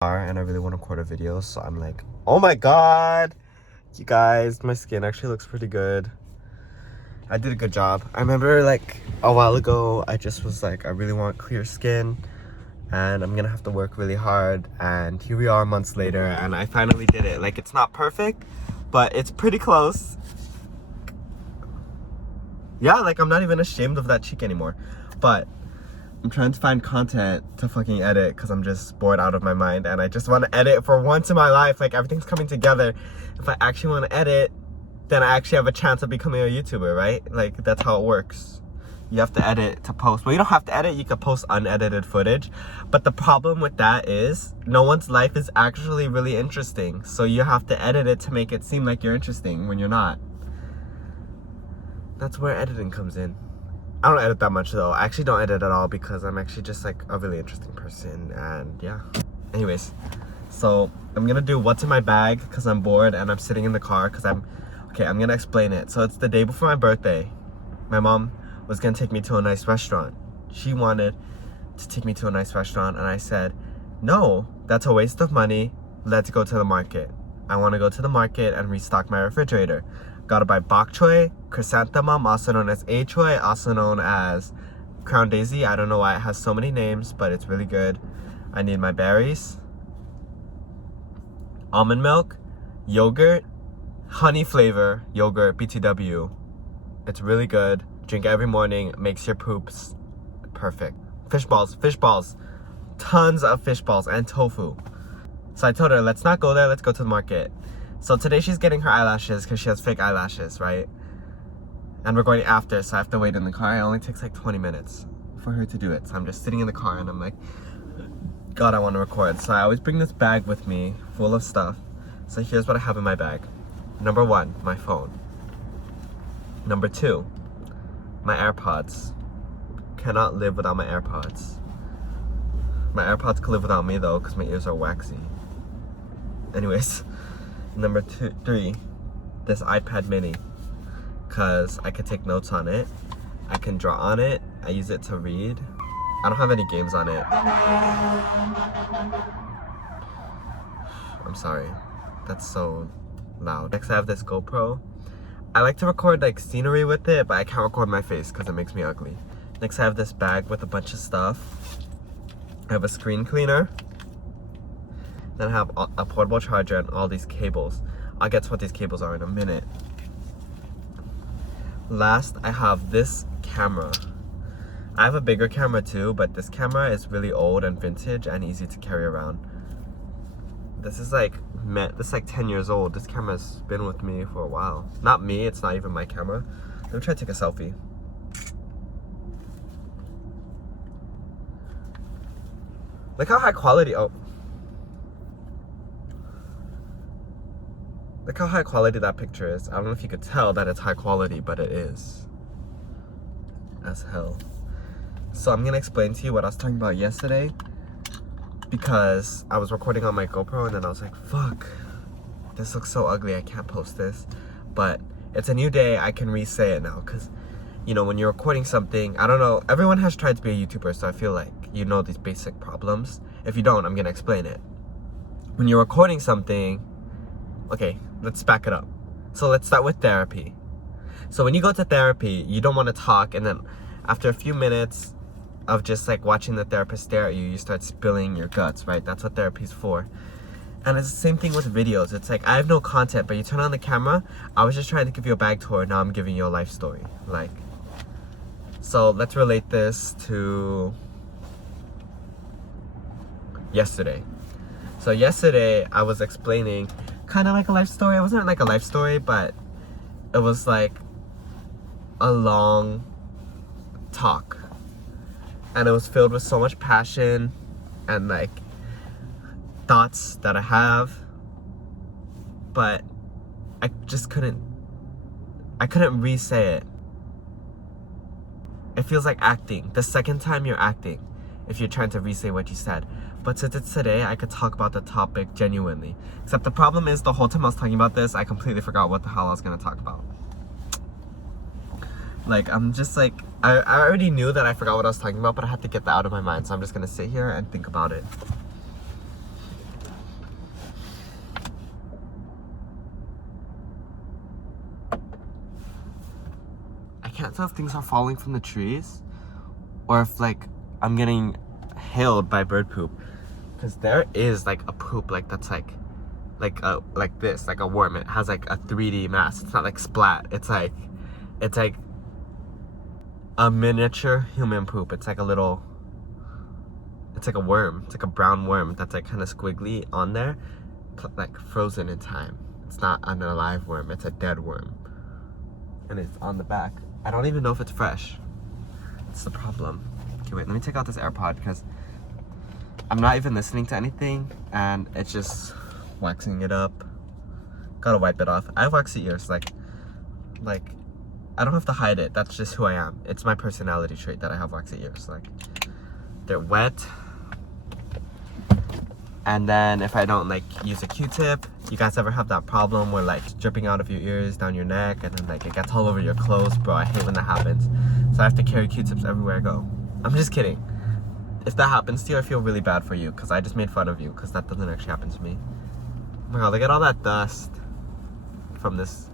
And I really want to record a video, so I'm like, oh my god, you guys, my skin actually looks pretty good. I did a good job. I remember like a while ago I just was like, I really want clear skin and I'm gonna have to work really hard, and here we are months later and I finally did it. Like, it's not perfect, but it's pretty close. Yeah, like I'm not even ashamed of that cheek anymore, but I'm trying to find content to fucking edit because I'm just bored out of my mind and I just want to edit for once in my life. Like, everything's coming together. If I actually want to edit, then I actually have a chance of becoming a YouTuber, right? Like, that's how it works. You have to edit to post. Well, you don't have to edit, you can post unedited footage. But the problem with that is no one's life is actually really interesting. So you have to edit it to make it seem like you're interesting when you're not. That's where editing comes in. I don't edit that much though. I actually don't edit at all because I'm actually just like a really interesting person, and yeah. Anyways, so I'm gonna do what's in my bag because I'm bored and I'm sitting in the car because I'm gonna explain it. So it's the day before my birthday. My mom was gonna take me to a nice restaurant. She wanted to take me to a nice restaurant and I said, no, that's a waste of money. Let's go to the market. I want to go to the market and restock my refrigerator. Gotta buy bok choy, chrysanthemum, also known as a choy, also known as crown daisy. I don't know why it has so many names, but it's really good. I need my berries, almond milk, yogurt, honey flavor yogurt, BTW. It's really good. Drink every morning, makes your poops perfect. Fish balls, tons of fish balls, and tofu. So I told her, let's not go there, let's go to the market. So today she's getting her eyelashes because she has fake eyelashes, right? And we're going after, so I have to wait in the car. It only takes like 20 minutes for her to do it. So I'm just sitting in the car and I'm like, God, I want to record. So I always bring this bag with me full of stuff. So here's what I have in my bag. Number 1, my phone. Number 2, my AirPods. Cannot live without my AirPods. My AirPods can live without me though because my ears are waxy. Anyways. Number 3, this iPad mini, because I could take notes on it, I can draw on it, I use it to read. I don't have any games on it. I'm sorry, that's so loud. Next I have this GoPro. I like to record like scenery with it, but I can't record my face because it makes me ugly. Next I have this bag with a bunch of stuff. I have a screen cleaner. Then I have a portable charger and all these cables. I'll get to what these cables are in a minute. Last, I have this camera. I have a bigger camera too, but this camera is really old and vintage and easy to carry around. This is like 10 years old. This camera's been with me for a while. Not me, it's not even my camera. Let me try to take a selfie. Look how high quality, look how high quality that picture is. I don't know if you could tell that it's high quality, but it is. As hell. So I'm gonna explain to you what I was talking about yesterday, because I was recording on my GoPro and then I was like, fuck, this looks so ugly, I can't post this. But it's a new day, I can re-say it now, because, you know, when you're recording something, I don't know, everyone has tried to be a YouTuber, so I feel like you know these basic problems. If you don't, I'm gonna explain it. When you're recording something, okay, let's back it up. So let's start with therapy. So when you go to therapy, you don't want to talk, and then after a few minutes of just like watching the therapist stare at you, you start spilling your guts, right? That's what therapy's for. And it's the same thing with videos. It's like, I have no content, but you turn on the camera, I was just trying to give you a bag tour, now I'm giving you a life story. Like, so let's relate this to yesterday. So yesterday, I was explaining kind of like a life story. It wasn't like a life story, but it was like a long talk. And it was filled with so much passion and like thoughts that I have. But I just couldn't re-say it. It feels like acting. The second time you're acting if you're trying to re-say what you said. But since it's today, I could talk about the topic genuinely. Except the problem is, the whole time I was talking about this, I completely forgot what the hell I was gonna talk about. Like, I'm just like, I already knew that I forgot what I was talking about, but I had to get that out of my mind. So I'm just gonna sit here and think about it. can't tell if things are falling from the trees or if like I'm getting hailed by bird poop. Because there is like a poop like that's like this, like a worm. It has like a 3D mass. It's not like splat. It's like a miniature human poop. It's like a little, it's like a worm. It's like a brown worm that's like kind of squiggly on there, like frozen in time. It's not an alive worm. It's a dead worm. And it's on the back. I don't even know if it's fresh. It's the problem. Okay, wait, let me take out this AirPod because I'm not even listening to anything and it's just waxing it up. Gotta wipe it off. I have waxy ears, like I don't have to hide it. That's just who I am. It's my personality trait that I have waxy ears. Like, they're wet. And then if I don't like use a Q-tip, you guys ever have that problem where like dripping out of your ears down your neck and then like it gets all over your clothes? Bro, I hate when that happens. So I have to carry Q-tips everywhere I go. I'm just kidding. If that happens to you, I feel really bad for you because I just made fun of you because that doesn't actually happen to me. Oh my god, look at all that dust from this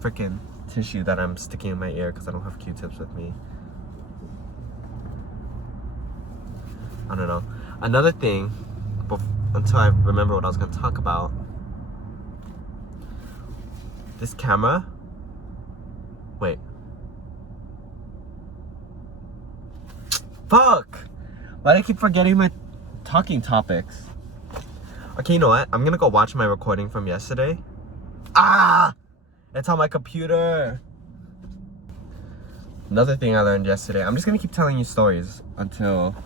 freaking tissue that I'm sticking in my ear because I don't have Q-tips with me. I don't know. Another thing, until I remember what I was going to talk about, this camera, wait. Fuck! Why do I keep forgetting my talking topics? Okay, you know what? I'm going to go watch my recording from yesterday. Ah! It's on my computer. Another thing I learned yesterday. I'm just gonna keep telling you stories until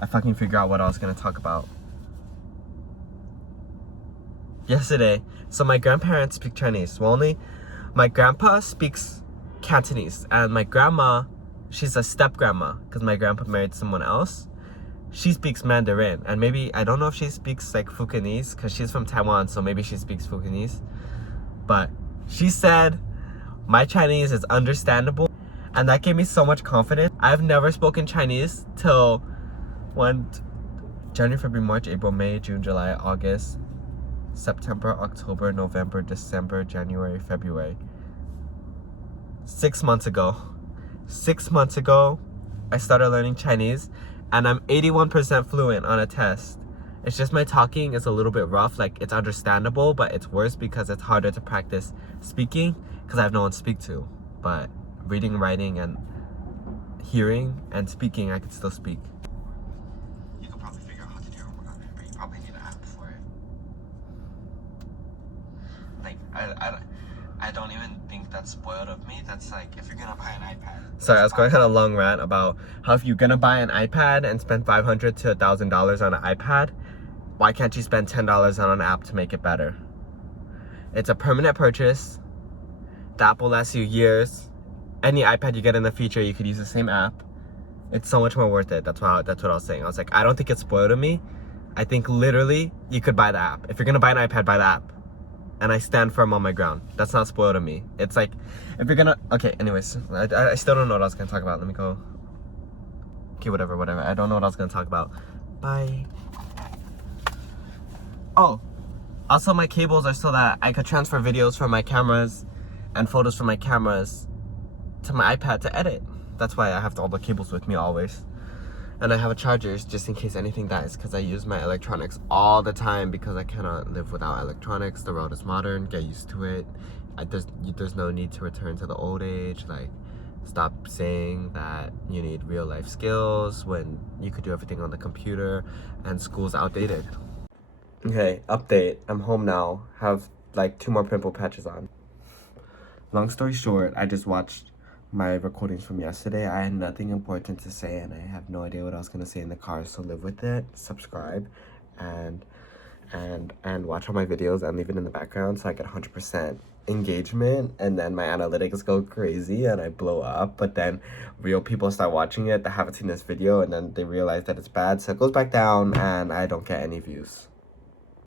I fucking figure out what I was gonna talk about. Yesterday, so my grandparents speak Chinese. Well, only my grandpa speaks Cantonese, and my grandma, she's a step grandma because my grandpa married someone else. She speaks Mandarin, and maybe I don't know if she speaks like Fukienese because she's from Taiwan, so maybe she speaks Fukienese. But she said my Chinese is understandable, and that gave me so much confidence. I've never spoken Chinese till January, February, March, April, May, June, July, August, September, October, November, December, January, February. 6 months ago. 6 months ago, I started learning Chinese, and I'm 81% fluent on a test. It's just my talking is a little bit rough. Like, it's understandable, but it's worse because it's harder to practice speaking because I have no one to speak to. But reading, writing, and hearing and speaking, I can still speak. You could probably figure out how to do it, but you probably need an app for it. Like, I don't even think that's spoiled of me. That's like, if you're gonna buy an iPad. Sorry, I was going on a long rant about how if you're gonna buy an iPad and spend $500 to $1,000 on an iPad, why can't you spend $10 on an app to make it better? It's a permanent purchase. The app will last you years. Any iPad you get in the future, you could use the same app. It's so much more worth it. That's what I was saying. I was like, I don't think it's spoiled of me. I think literally you could buy the app. If you're gonna buy an iPad, buy the app. And I stand firm on my ground. That's not spoiled of me. It's like, if you're gonna, okay, anyways, I still don't know what I was gonna talk about. Let me go. Okay, whatever. I don't know what I was gonna talk about. Bye. Oh, also my cables are so that I could transfer videos from my cameras and photos from my cameras to my iPad to edit. That's why I have all the cables with me always. And I have a charger just in case anything dies because I use my electronics all the time because I cannot live without electronics. The world is modern, get used to it. There's no need to return to the old age. Like, stop saying that you need real life skills when you could do everything on the computer and school's outdated. Okay, update. I'm home now. Have like 2 more pimple patches on. Long story short, I just watched my recordings from yesterday. I had nothing important to say and I have no idea what I was gonna say in the car, so live with it. Subscribe and watch all my videos and leave it in the background so I get 100% engagement, and then my analytics go crazy and I blow up. But then real people start watching it that haven't seen this video and then they realize that it's bad, so it goes back down and I don't get any views.